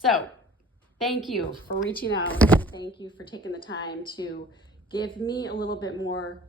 So thank you for reaching out, and thank you for taking the time to give me a little bit more,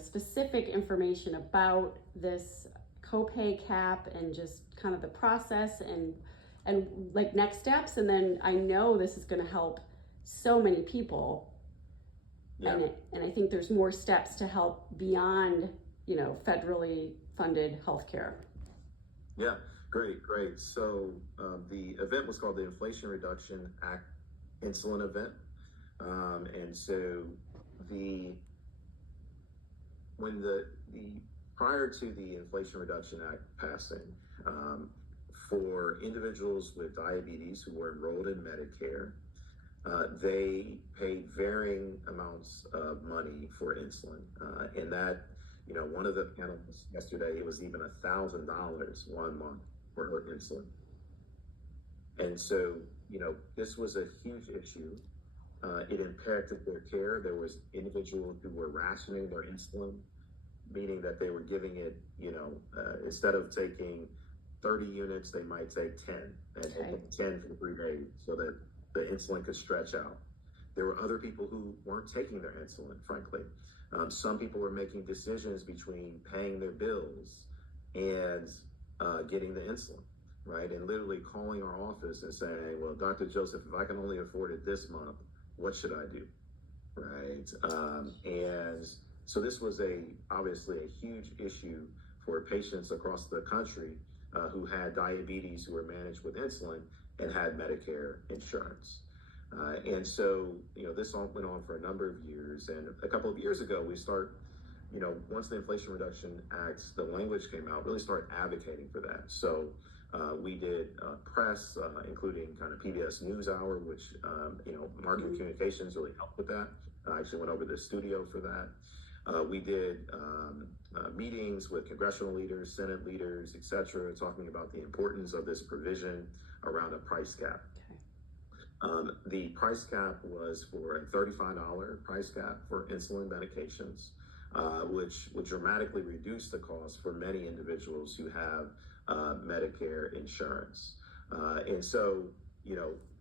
specific information about this copay cap and just kind of the process and like next steps. And then I know this is going to help so many people. Yeah. And I think there's more steps to help beyond, federally funded healthcare. Yeah, great. So the event was called the Inflation Reduction Act Insulin Event, and so the when the prior to the Inflation Reduction Act passing, for individuals with diabetes who were enrolled in Medicare, they paid varying amounts of money for insulin, and that, one of the panelists yesterday, it was even $1,000 1 month for her insulin. And so, this was a huge issue. It impacted their care. There was individuals who were rationing their insulin, meaning that they were giving it, instead of taking 30 units, they might take 10, and Okay. 10 for 3 days so that the insulin could stretch out. There were other people who weren't taking their insulin, frankly. Some people were making decisions between paying their bills and getting the insulin, right? And literally calling our office and saying, well, Dr. Joseph, if I can only afford it this month, what should I do, right? And so this was obviously a huge issue for patients across the country who had diabetes, who were managed with insulin and had Medicare insurance. And so, this all went on for a number of years. And a couple of years ago, we start, once the Inflation Reduction Act, the language came out, really start advocating for that. So we did press, including kind of PBS NewsHour, which, marketing communications really helped with that. I actually went over to the studio for that. We did meetings with congressional leaders, Senate leaders, et cetera, talking about the importance of this provision around a price cap. The price cap was for a $35 price cap for insulin medications, which would dramatically reduce the cost for many individuals who have Medicare insurance. And so,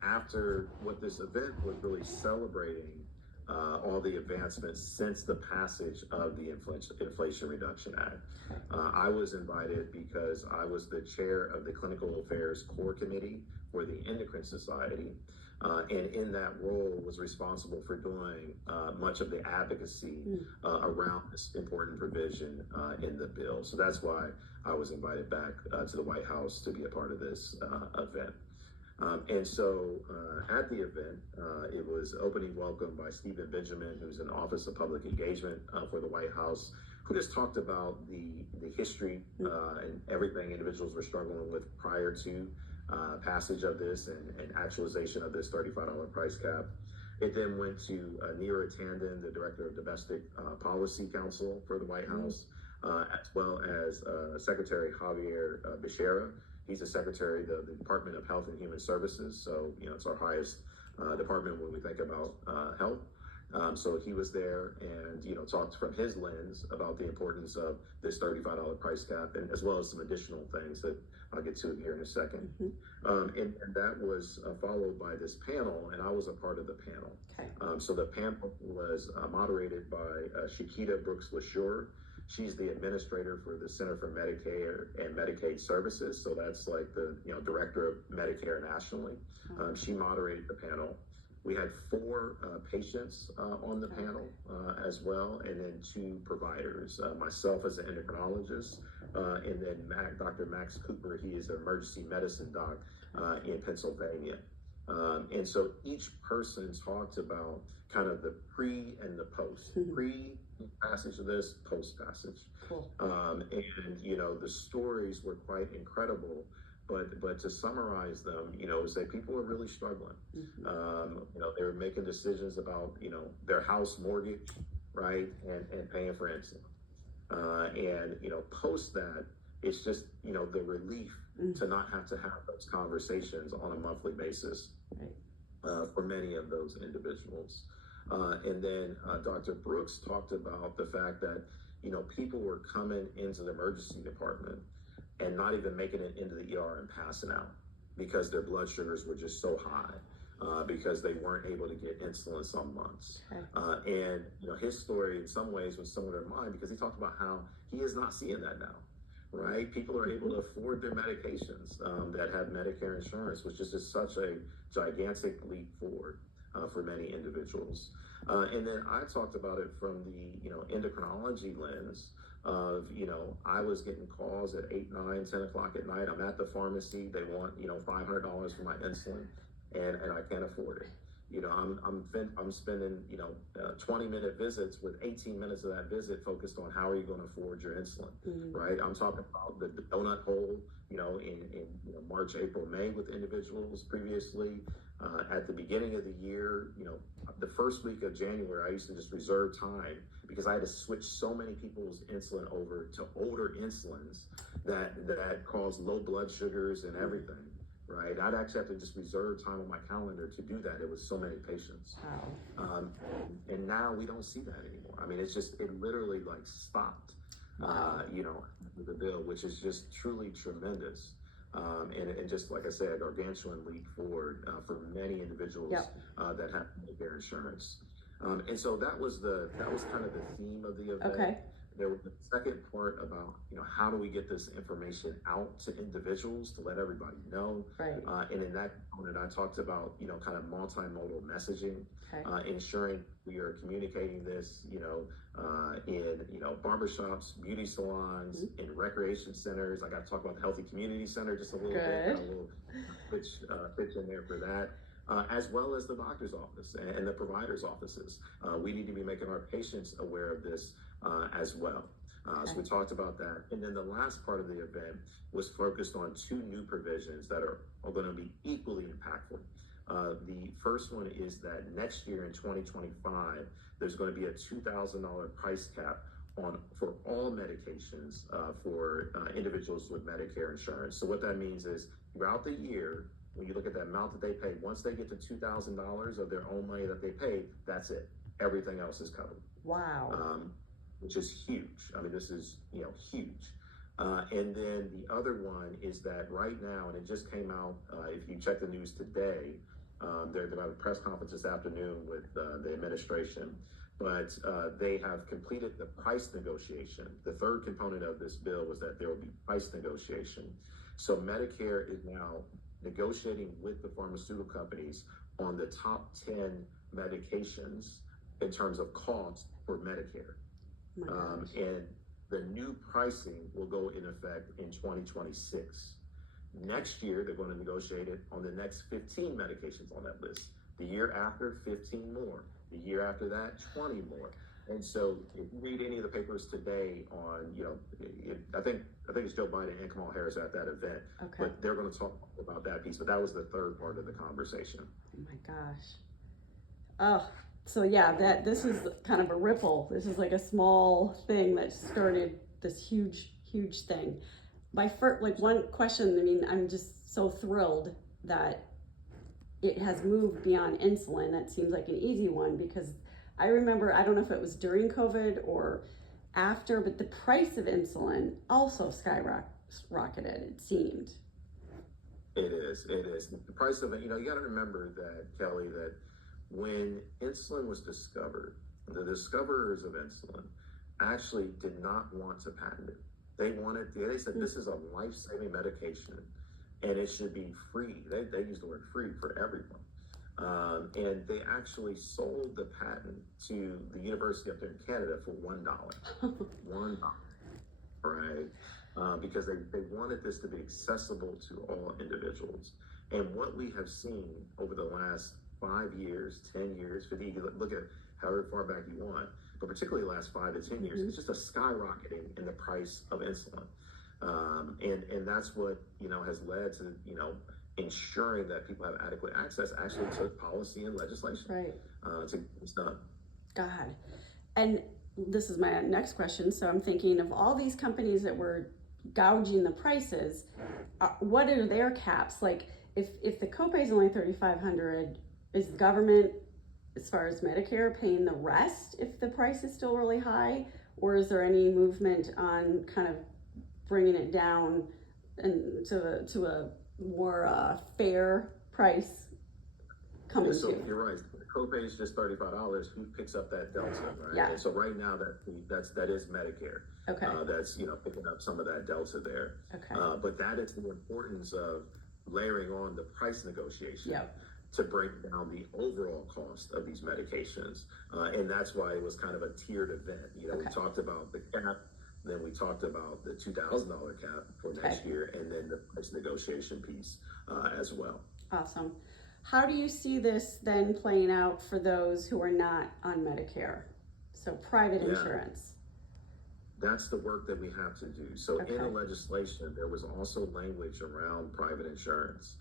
after what this event was really celebrating all the advancements since the passage of the Inflation Reduction Act. I was invited because I was the chair of the Clinical Affairs Core Committee for the Endocrine Society, and in that role was responsible for doing much of the advocacy around this important provision in the bill. So that's why I was invited back to the White House to be a part of this event. And so at the event, it was opening welcome by Stephen Benjamin, who's in the Office of Public Engagement for the White House, who just talked about the history and everything individuals were struggling with prior to passage of this and actualization of this $35 price cap. It then went to Neera Tanden, the Director of Domestic Policy Council for the White House, as well as Secretary Javier Becerra. He's the Secretary of the Department of Health and Human Services. So, it's our highest department when we think about health. So he was there and, talked from his lens about the importance of this $35 price cap, and as well as some additional things that I'll get to here in a second. And that was followed by this panel, and I was a part of the panel. Okay. So the panel was moderated by Shakita Brooks LaSure. She's the administrator for the Center for Medicare and Medicaid Services. So that's like the director of Medicare nationally. She moderated the panel. We had 4 patients on the panel as well, and then 2 providers. Myself as an endocrinologist, and then Dr. Max Cooper. He is an emergency medicine doc in Pennsylvania. And so each person talked about kind of the pre and the post. Pre-passage of this, post-passage. Cool. And, the stories were quite incredible. But to summarize them, say people are really struggling. They were making decisions about, their house mortgage, right, and paying for insulin. And, post that, it's just, the relief to not have to have those conversations on a monthly basis for many of those individuals. And then Dr. Brooks talked about the fact that, people were coming into the emergency department and not even making it into the ER and passing out. because their blood sugars were just so high. Because they weren't able to get insulin some months. Okay. And his story in some ways was similar to mine because he talked about how he is not seeing that now, right? People are able to afford their medications that have Medicare insurance, which is just such a gigantic leap forward for many individuals. And then I talked about it from the endocrinology lens of I was getting calls at 8, 9, 10 o'clock at night. I'm at the pharmacy. They want $500 for my insulin. And I can't afford it. I'm spending 20-minute visits with 18 minutes of that visit focused on how are you going to afford your insulin, right? I'm talking about the donut hole, in March, April, May with individuals previously. At the beginning of the year, the first week of January, I used to just reserve time because I had to switch so many people's insulin over to older insulins that caused low blood sugars and everything. Right, I'd actually have to just reserve time on my calendar to do that. It was so many patients, and now we don't see that anymore. I mean, it literally like stopped, with the bill, which is just truly tremendous, and just like I said, gargantuan leap forward for many individuals that have Medicare insurance, and so that was kind of the theme of the event. Okay. There was the second part about, how do we get this information out to individuals to let everybody know? Right. And in that component, I talked about, kind of multimodal messaging, ensuring we are communicating this, in, barbershops, beauty salons, in recreation centers. I got to talk about the Healthy Community Center just a little bit, got a little pitch in there for that. As well as the doctor's office and the provider's offices. We need to be making our patients aware of this as well. So we talked about that. And then the last part of the event was focused on 2 new provisions that are going to be equally impactful. The first one is that next year in 2025, there's going to be a $2,000 price cap for all medications for individuals with Medicare insurance. So what that means is throughout the year, when you look at that amount that they pay, once they get to $2,000 of their own money that they pay, that's it. Everything else is covered. Wow. Which is huge. I mean, this is, huge. And then the other one is that right now, and it just came out, if you check the news today, they're about a press conference this afternoon with the administration, but they have completed the price negotiation. The third component of this bill was that there will be price negotiation. So Medicare is now negotiating with the pharmaceutical companies on the top 10 medications in terms of cost for Medicare. And the new pricing will go in effect in 2026. Next year, they're going to negotiate it on the next 15 medications on that list. The year after, 15 more. The year after that, 20 more. And so if you read any of the papers today on, I think it's Joe Biden and Kamala Harris at that event, but they're going to talk about that piece. But that was the third part of the conversation. Oh my gosh. Oh, so yeah, this is kind of a ripple. This is like a small thing that started this huge thing. One question, I mean, I'm just so thrilled that it has moved beyond insulin. That seems like an easy one because I remember, I don't know if it was during COVID or after, but the price of insulin also skyrocketed, it seemed. It is. The price of it, you got to remember that, Kelly, that when insulin was discovered, the discoverers of insulin actually did not want to patent it. They said this is a life-saving medication and it should be free. They used the word free for everyone. And they actually sold the patent to the university up there in Canada for $1. $1, right? Because they wanted this to be accessible to all individuals. And what we have seen over the last 5 years, 10 years, 50, you can look at however far back you want, but particularly the last 5 to 10 years, it's just a skyrocketing in the price of insulin. And that's what, has led to, ensuring that people have adequate access actually to policy and legislation to get this done. God. And this is my next question. So I'm thinking of all these companies that were gouging the prices, what are their caps? Like if the copay is only $3,500, is the government, as far as Medicare, paying the rest if the price is still really high? Or is there any movement on kind of bringing it down and to a more fair price coming So to. you're right. The copay is just $35. Who picks up that delta, right? Yeah. And so right now that is Medicare. Okay. That's picking up some of that delta there. Okay. But that is the importance of layering on the price negotiation. Yep. To bring down the overall cost of these medications. And that's why it was kind of a tiered event. We talked about the cap, then we talked about the $2,000 cap for next year, and then the price negotiation piece as well. Awesome. How do you see this then playing out for those who are not on Medicare? So private insurance. That's the work that we have to do. So in the legislation, there was also language around private insurance.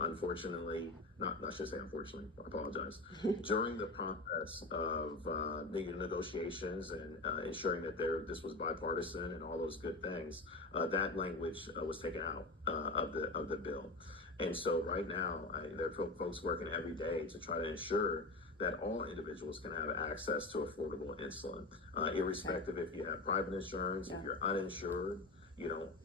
Unfortunately, I should say unfortunately, I apologize. During the process of the negotiations and ensuring that this was bipartisan and all those good things, that language was taken out of the bill. And so right now, there are folks working every day to try to ensure that all individuals can have access to affordable insulin, irrespective if you have private insurance, if you're uninsured,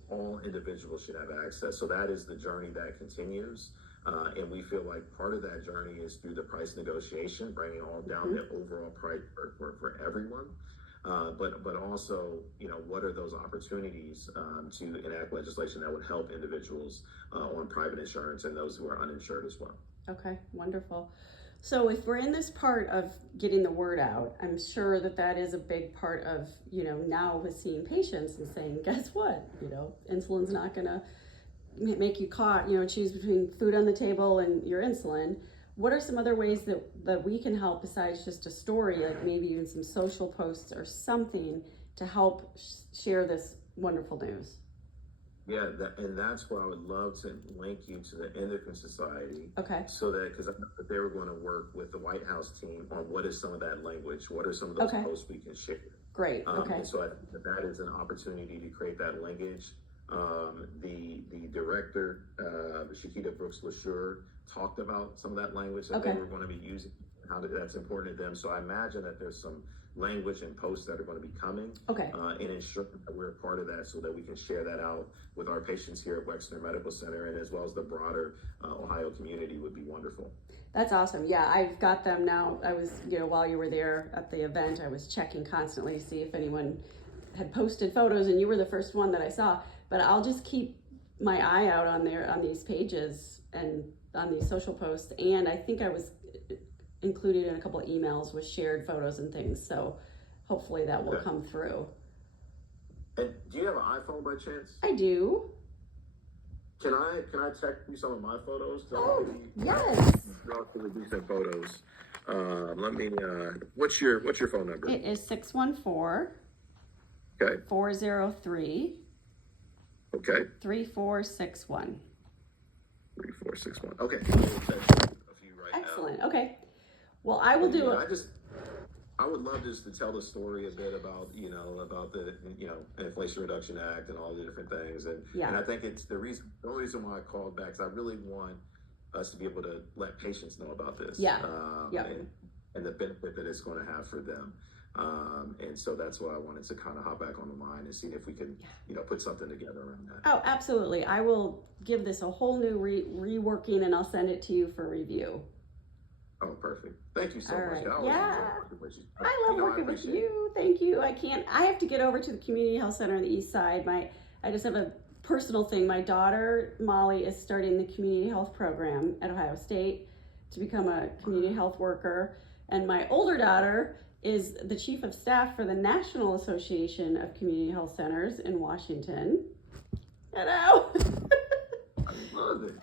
all individuals should have access. So that is the journey that continues. And we feel like part of that journey is through the price negotiation, bringing all down the overall price for everyone. But also, what are those opportunities to enact legislation that would help individuals on private insurance and those who are uninsured as well. Okay, wonderful. So if we're in this part of getting the word out, I'm sure that is a big part of, now with seeing patients and saying, guess what? Insulin's not going to make you choose between food on the table and your insulin. What are some other ways that we can help besides just a story, like maybe even some social posts or something to help share this wonderful news? Yeah, and that's why I would love to link you to the Endocrine Society. Okay. So because I know that they were going to work with the White House team on what is some of that language, what are some of those posts we can share. Great. Okay. And so I think that is an opportunity to create that linkage. The director, Shakita Brooks LaSure, talked about some of that language that they were going to be using, how that's important to them. So I imagine that there's some language and posts that are going to be coming. And ensure that we're a part of that so that we can share that out with our patients here at Wexner Medical Center and as well as the broader Ohio community would be wonderful. That's awesome. Yeah, I've got them now. I was, while you were there at the event, I was checking constantly to see if anyone had posted photos, and you were the first one that I saw. But I'll just keep my eye out on these pages and on these social posts. And I think I was included in a couple of emails with shared photos and things. So hopefully that will come through. And do you have an iPhone by chance? I do. Can I text you some of my photos? Oh, yes. Relatively decent photos. Let me. What's your phone number? It is 614. Okay. 403. Okay. 3461. 3461. Okay. I'll text a few right now. Excellent. Okay. Well, I will do it. I would love just to tell the story a bit about, about the, Inflation Reduction Act and all the different things. And I think it's the only reason why I called back is I really want us to be able to let patients know about this. And the benefit that it's going to have for them. And so that's why I wanted to kind of hop back on the line and see if we can, put something together around that. Oh, absolutely. I will give this a whole new reworking and I'll send it to you for review. Oh, perfect. Thank you so much. I love working with you. Thank you. I have to get over to the community health center on the east side. I just have a personal thing. My daughter, Molly, is starting the community health program at Ohio State to become a community health worker. And my older daughter is the chief of staff for the National Association of Community Health Centers in Washington. I know.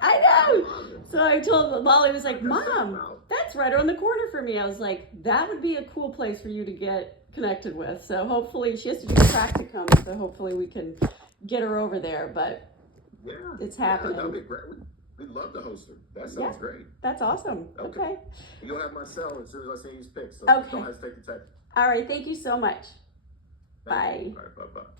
I know. So I told Molly, was like, Mom, that's right around the corner for me. I was like, that would be a cool place for you to get connected with. So hopefully she has to do practicum. So hopefully we can get her over there. But it's happening. That would be great. We'd love to host her. That sounds great. That's awesome. Okay. You'll have my cell as soon as I see these pics. So don't hesitate to text. All right. Thank you so much. Bye. All right. Bye-bye.